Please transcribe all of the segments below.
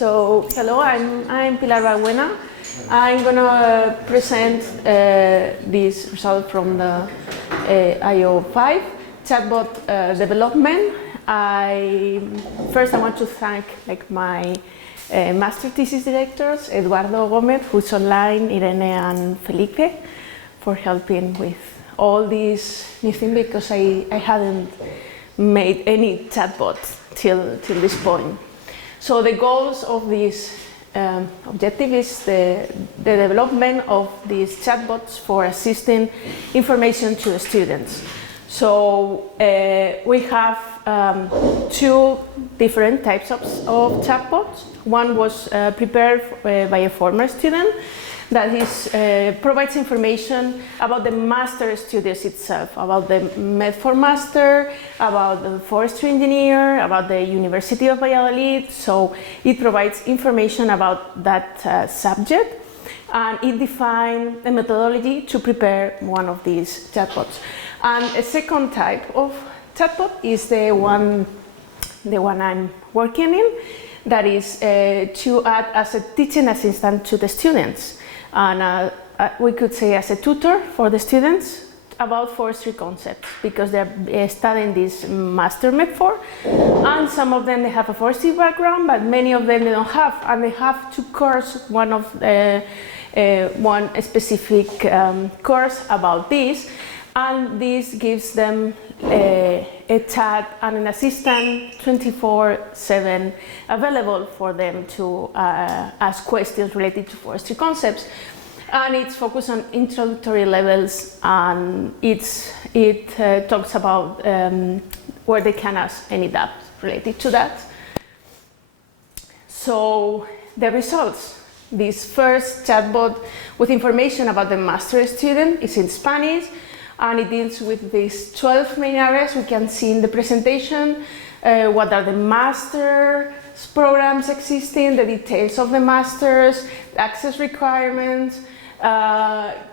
So, hello, I'm Pilar Valbuena. I'm gonna present this result from the IO5 chatbot development. I want to thank my master thesis directors, Eduardo, Gómez, who's online, Irene and Felipe, for helping with all this new thing, because I hadn't made any chatbots till this point. So the goals of this objective is the development of these chatbots for assisting information to the students. So we have two different types of chatbots. One was prepared by a former student that provides information about the master studies itself, about the Med4 master, about the forestry engineer, about the University of Valladolid. So it provides information about that subject, and it defines a methodology to prepare one of these chatbots. And a second type of chatbot is the one I'm working in, that is to act as a teaching assistant to the students. And we could say as a tutor for the students about forestry concepts, because they're studying this master Med4, and some of them they have a forestry background, but many of them they don't have, and they have to course one specific course about this, and this gives them a chat and an assistant 24/7 available for them to ask questions related to forestry concepts. And it's focused on introductory levels, and it talks about where they can ask any doubt related to that. So the results. This first chatbot with information about the master student is in Spanish, and it deals with these 12 main areas we can see in the presentation. What are the master's programs existing, the details of the masters, access requirements,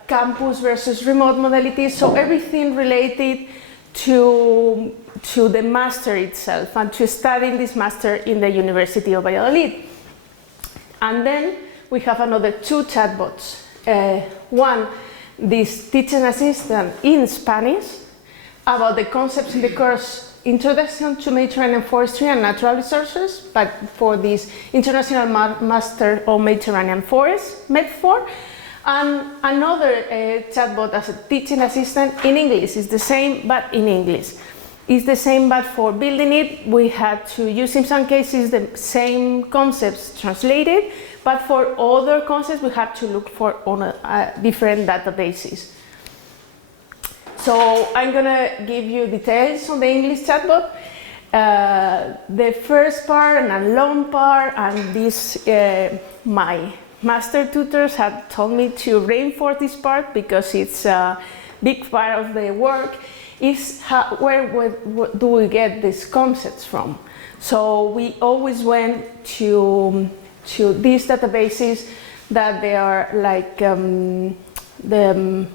campus versus remote modalities, so everything related to the master itself and to studying this master in the University of Valladolid. And then we have another two chatbots. One, this teaching assistant in Spanish about the concepts in the course Introduction to Mediterranean Forestry and Natural Resources, but for this International Master of Mediterranean Forest, Med4, and another chatbot as a teaching assistant in English. It's the same, but in English. It's the same, but for building it, we had to use in some cases the same concepts translated, but for other concepts, we had to look for on different databases. So I'm gonna give you details on the English chatbot. The first part and a long part, and this, my master tutors had told me to reinforce this part because it's a big part of the work, is where do we get these concepts from? So we always went to these databases that they are like the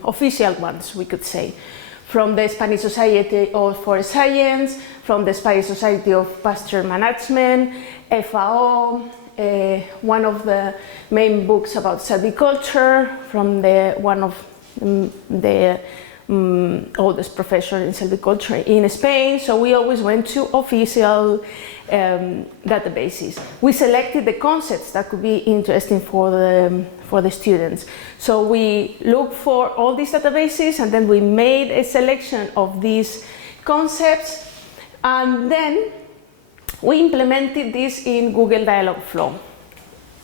official ones, we could say, from the Spanish Society of Forest Science, from the Spanish Society of Pasture Management, FAO, one of the main books about silviculture, from one of the oldest professor in silviculture in Spain. So we always went to official databases. We selected the concepts that could be interesting for the students. So we looked for all these databases, and then we made a selection of these concepts, and then we implemented this in Google Dialogflow.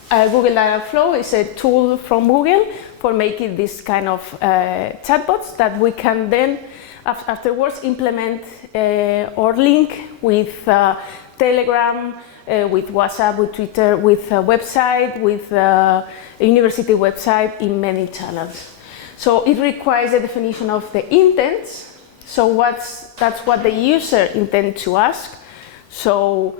Google Dialogflow is a tool from Google for making this kind of chatbots that we can then afterwards implement or link with Telegram, with WhatsApp, with Twitter, with a website, with a university website, in many channels. So it requires a definition of the intents. So that's what the user intends to ask. So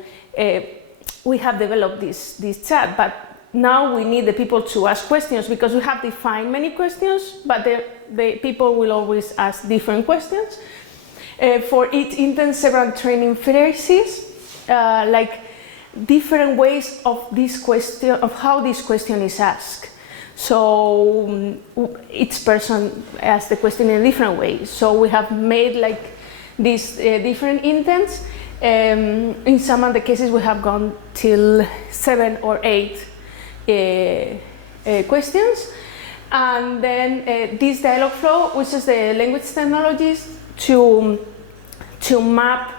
we have developed this chat, but now we need the people to ask questions, because we have defined many questions, but the people will always ask different questions. For each intent, several training phrases, like different ways of this question, of how this question is asked. So each person asks the question in a different way. So we have made like these different intents. In some of the cases we have gone till 7 or 8 questions. And then this dialog flow, which is the language technologies to map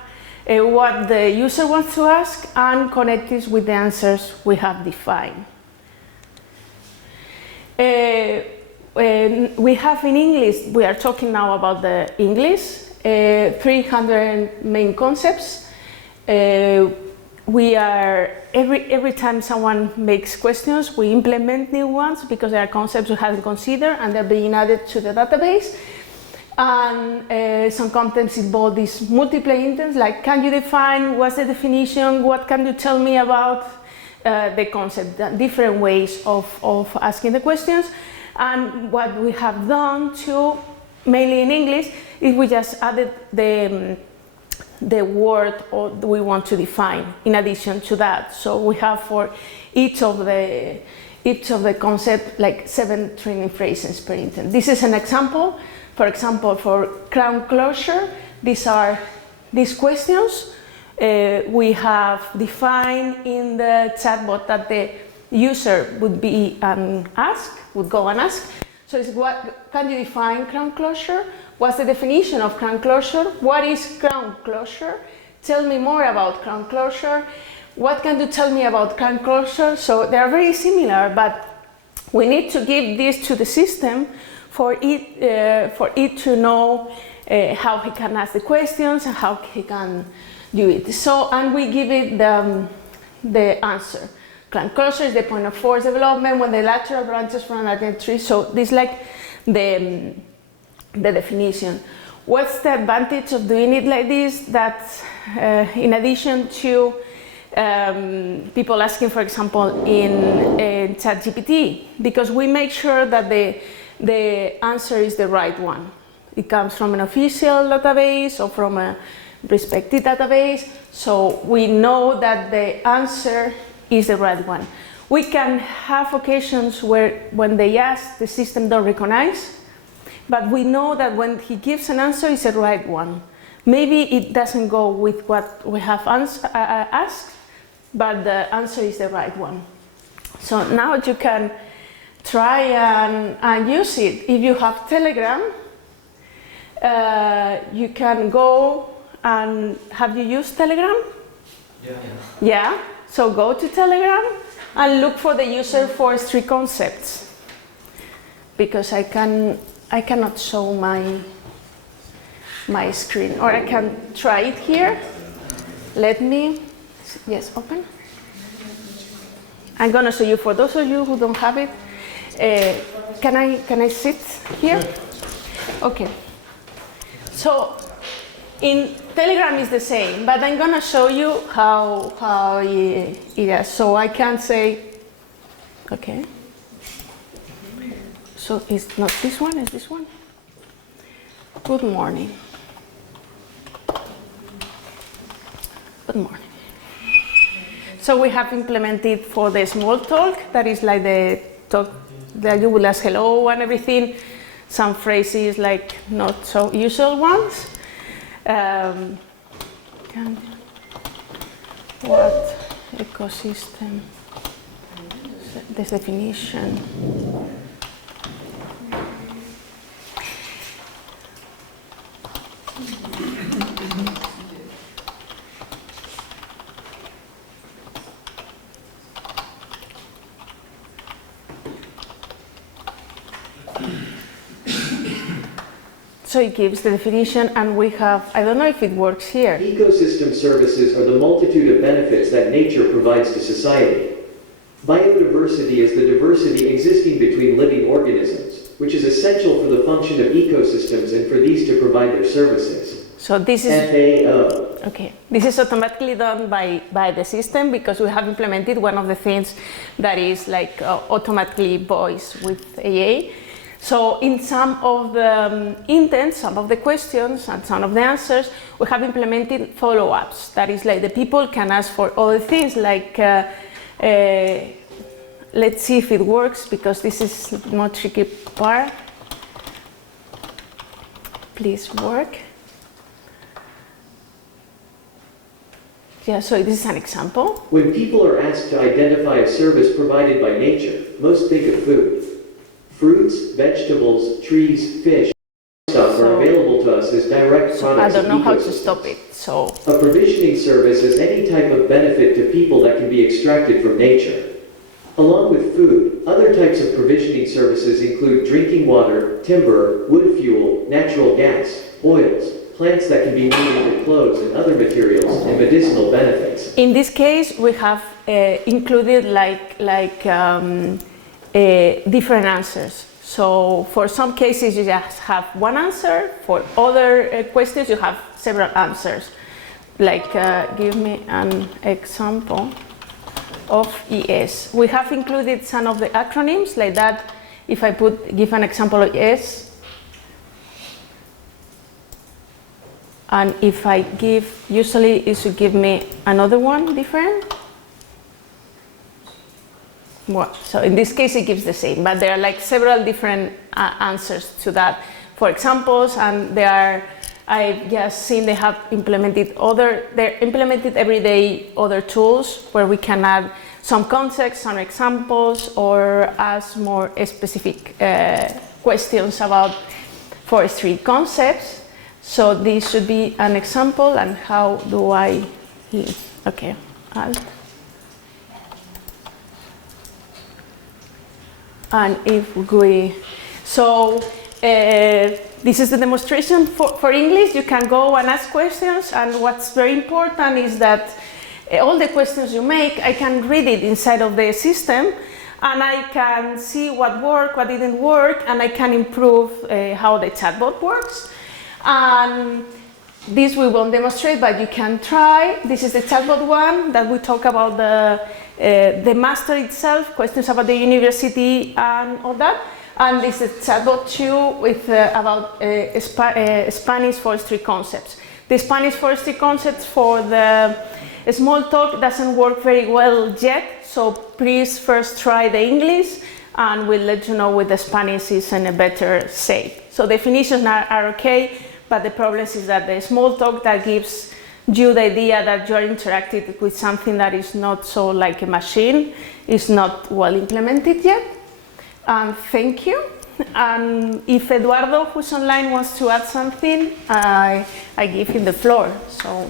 what the user wants to ask and connect this with the answers we have defined. We have in English, we are talking now about the English, 300 main concepts. We are, every time someone makes questions, we implement new ones because there are concepts we haven't considered and they're being added to the database. And some contents involve these multiple intents, like can you define, what's the definition, what can you tell me about the concept, different ways of asking the questions. And what we have done too, mainly in English, is we just added the word or we want to define in addition to that. So we have for each of the concept like 7 training phrases per intent. This is an example. For example, for crown closure, these are these questions. We have defined in the chatbot that the user would be would go and ask. So it's what can you define crown closure? What's the definition of crown closure? What is crown closure? Tell me more about crown closure. What can you tell me about crown closure? So they are very similar, but we need to give this to the system for it to know how he can ask the questions and how he can do it. So, and we give it the answer. Crown closure is the point of force development when the lateral branches from an attended tree. So this is like the definition. What's the advantage of doing it like this? That in addition to people asking, for example, in ChatGPT, because we make sure that the answer is the right one. It comes from an official database or from a respected database, so we know that the answer is the right one. We can have occasions where when they ask, the system don't recognize, but we know that when he gives an answer, it's the right one. Maybe it doesn't go with what we have asked, but the answer is the right one. So now you can try and use it. If you have Telegram, you can go and have you used Telegram? Yeah. So go to Telegram and look for the user for 3 concepts, because I cannot show my screen, or I can try it here. Let me, yes, open. I'm gonna show you for those of you who don't have it. Can I sit here? Okay. So in Telegram is the same, but I'm gonna show you how it is. So I can say, okay. So it's not this one, it's this one. Good morning. Good morning. So we have implemented for the small talk, that is like the talk that you will ask hello and everything, some phrases like not so usual ones. What ecosystem, this definition. So it gives the definition, and we have, I don't know if it works here. Ecosystem services are the multitude of benefits that nature provides to society. Biodiversity is the diversity existing between living organisms, which is essential for the function of ecosystems and for these to provide their services. So this is FAO. Okay. This is automatically done by the system, because we have implemented one of the things that is like automatically voice with AA. So in some of the intents, some of the questions and some of the answers, we have implemented follow-ups. That is like the people can ask for other things like, let's see if it works, because this is the more tricky part. Please work. Yeah, so this is an example. When people are asked to identify a service provided by nature, most think of food. Fruits, vegetables, trees, fish, stuff are available to us as direct products of ecosystems. I don't know how to stop it, so. A provisioning service is any type of benefit to people that can be extracted from nature. Along with food, other types of provisioning services include drinking water, timber, wood fuel, natural gas, oils, plants that can be made into clothes and other materials, and medicinal benefits. In this case, we have included different answers. So for some cases, you just have one answer. For other questions, you have several answers. Like, give me an example of ES. We have included some of the acronyms like that. If I give an example of ES, and if I give, usually it should give me another one different. Well, so in this case it gives the same, but there are like several different answers to that for examples, and there are, I've just seen they have implemented every day other tools where we can add some context, some examples, or ask more specific questions about forestry concepts. So this should be an example, and how do I, okay, Alt. And if we, so this is the demonstration for English. You can go and ask questions, and what's very important is that all the questions you make, I can read it inside of the system, and I can see what worked, what didn't work, and I can improve how the chatbot works. And this we won't demonstrate, but you can try. This is the chatbot one that we talk about the master itself, questions about the university and all that. And this is chatbot 2 with about Spanish forestry concepts. The Spanish forestry concepts for the small talk doesn't work very well yet, so please first try the English, and we'll let you know with the Spanish is in a better shape. So definitions are okay, but the problem is that the small talk that gives you the idea that you're interacting with something that is not so like a machine is not well implemented yet. Thank you. And if Eduardo, who's online, wants to add something, I give him the floor. So.